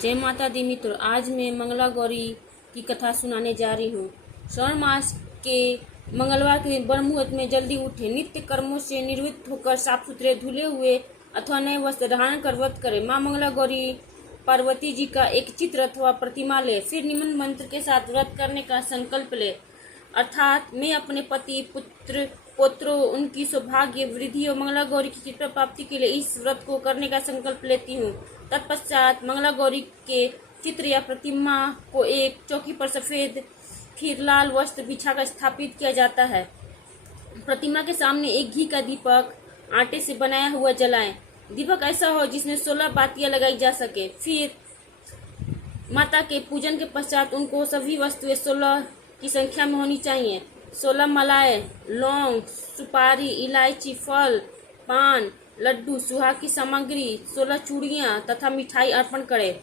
जय माता दी मित्रों, आज मैं मंगला गौरी की कथा सुनाने जा रही हूँ। श्रावण मास के मंगलवार के दिन ब्रह्म मुहूर्त में जल्दी उठे, नित्य कर्मों से निवृत्त होकर साफ सुथरे धुले हुए अथवा नए वस्त्र धारण कर व्रत करे। माँ मंगला गौरी पार्वती जी का एक चित्र अथवा प्रतिमा ले, फिर निम्न मंत्र के साथ व्रत करने का संकल्प ले, अर्थात मैं अपने पति, पुत्र, पौत्रों, उनकी सौभाग्य वृद्धि और मंगला गौरी की कृपा प्राप्ति के लिए इस व्रत को करने का संकल्प लेती हूँ। तत्पश्चात मंगला गौरी के चित्र या प्रतिमा को एक चौकी पर सफेद फिर लाल वस्त्र बिछाकर स्थापित किया जाता है। प्रतिमा के सामने एक घी का दीपक आटे से बनाया हुआ जलाएं। दीपक ऐसा हो जिसमें 16 बातियां लगाई जा सके। फिर माता के पूजन के पश्चात उनको सभी वस्तुएं 16 की संख्या में होनी चाहिए। 16 मलाएं, लौंग, सुपारी, इलायची, फल, पान, लड्डू, सुहाग की सामग्री, 16 चूड़ियाँ तथा मिठाई अर्पण करें।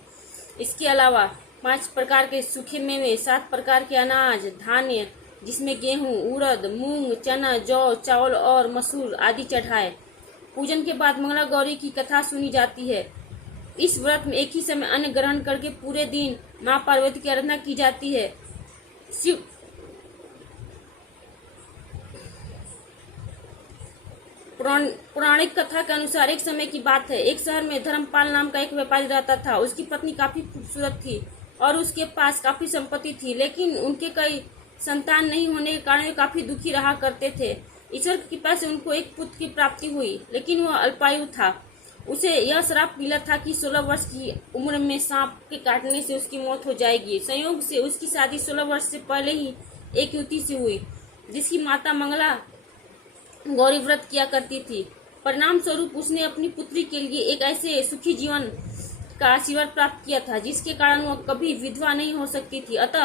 इसके अलावा 5 प्रकार के सूखे मेवे, 7 प्रकार के अनाज, धान्य जिसमें गेहूं, उड़द, मूंग, चना, जौ, चावल और मसूर आदि चढ़ाए। पूजन के बाद मंगला गौरी की कथा सुनी जाती है। इस व्रत में एक ही समय अन्न ग्रहण करके पूरे दिन माँ पार्वती की आराधना की जाती है। शिव पौराणिक कथा के अनुसार एक समय की बात है, एक शहर में धर्मपाल नाम का एक व्यापारी रहता था। उसकी पत्नी काफी खूबसूरत थी और उसके पास काफी संपत्ति थी, लेकिन उनके कई संतान नहीं होने के कारण वे काफी दुखी रहा करते थे। ईश्वर की कृपा से उनको एक पुत्र की प्राप्ति हुई, लेकिन वह अल्पायु था। उसे यह श्राप मिला था कि 16 वर्ष की उम्र में सांप के काटने से उसकी मौत हो जाएगी। संयोग से उसकी शादी 16 वर्ष से पहले ही एक युवती से हुई, जिसकी माता मंगला गौरी व्रत किया करती थी। परिणाम स्वरूप उसने अपनी पुत्री के लिए एक ऐसे सुखी जीवन का आशीर्वाद प्राप्त किया था, जिसके कारण वह कभी विधवा नहीं हो सकती थी। अतः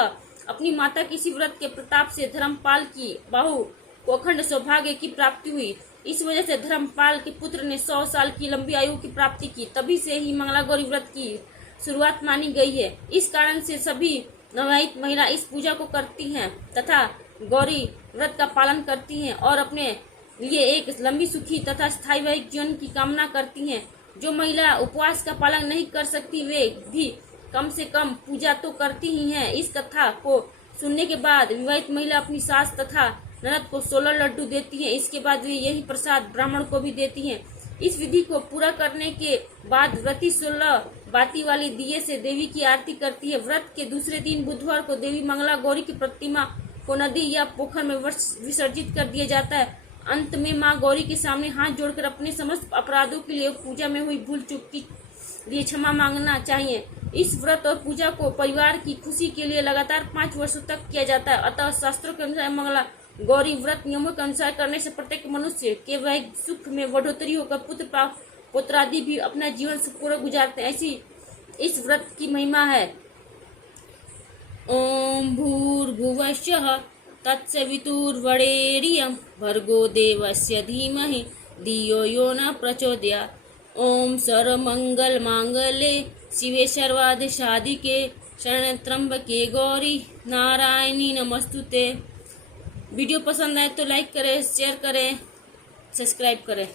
अपनी माता के इसी व्रत के प्रताप से धर्मपाल की बहू को अखंड सौभाग्य की प्राप्ति हुई। इस वजह से धर्मपाल के पुत्र ने 100 साल की लंबी आयु की प्राप्ति की। तभी से ही मंगला गौरी व्रत की शुरुआत मानी गई है। इस कारण से सभी नवविवाहित महिला इस पूजा को करती हैं तथा गौरी व्रत का पालन करती हैं और अपने लिए एक लंबी, सुखी तथा स्थायी वैवाहिक जीवन की कामना करती हैं। जो महिला उपवास का पालन नहीं कर सकती वे भी कम से कम पूजा तो करती ही हैं। इस कथा को सुनने के बाद विवाहित महिला अपनी सास तथा ननद को 16 लड्डू देती हैं। इसके बाद वे यही प्रसाद ब्राह्मण को भी देती हैं। इस विधि को पूरा करने के बाद व्रती 16 बाती वाली दिए से देवी की आरती करती है। व्रत के दूसरे दिन बुधवार को देवी मंगला गौरी की प्रतिमा को नदी या पोखर में विसर्जित कर दिया जाता है। अंत में माँ गौरी के सामने हाथ जोड़कर अपने समस्त अपराधों के लिए पूजा में हुई भूल चूक के लिए क्षमा मांगना चाहिए। इस व्रत और पूजा को परिवार की खुशी के लिए लगातार 5 वर्षों तक किया जाता है। अतः शास्त्रों के अनुसार मंगला गौरी व्रत नियमों के अनुसार करने से प्रत्येक मनुष्य के वैवाहिक सुख में बढ़ोतरी होकर पुत्र पुत्रादि भी अपना जीवन सुखपूर्वक गुजारते हैं। ऐसी इस व्रत की महिमा है। ओम भूर्भुवस्सुः तत्सवितुर्वरेण्यं भर्गो देवस्य धीमहि धियो यो न प्रचोदयात्। ओम सर्वमंगल मांगल्ये शिवे सर्वार्थ साधिके शरण्ये गौरी नारायणी नमस्तुते। वीडियो पसंद आए तो लाइक करें, शेयर करें, सब्सक्राइब करें।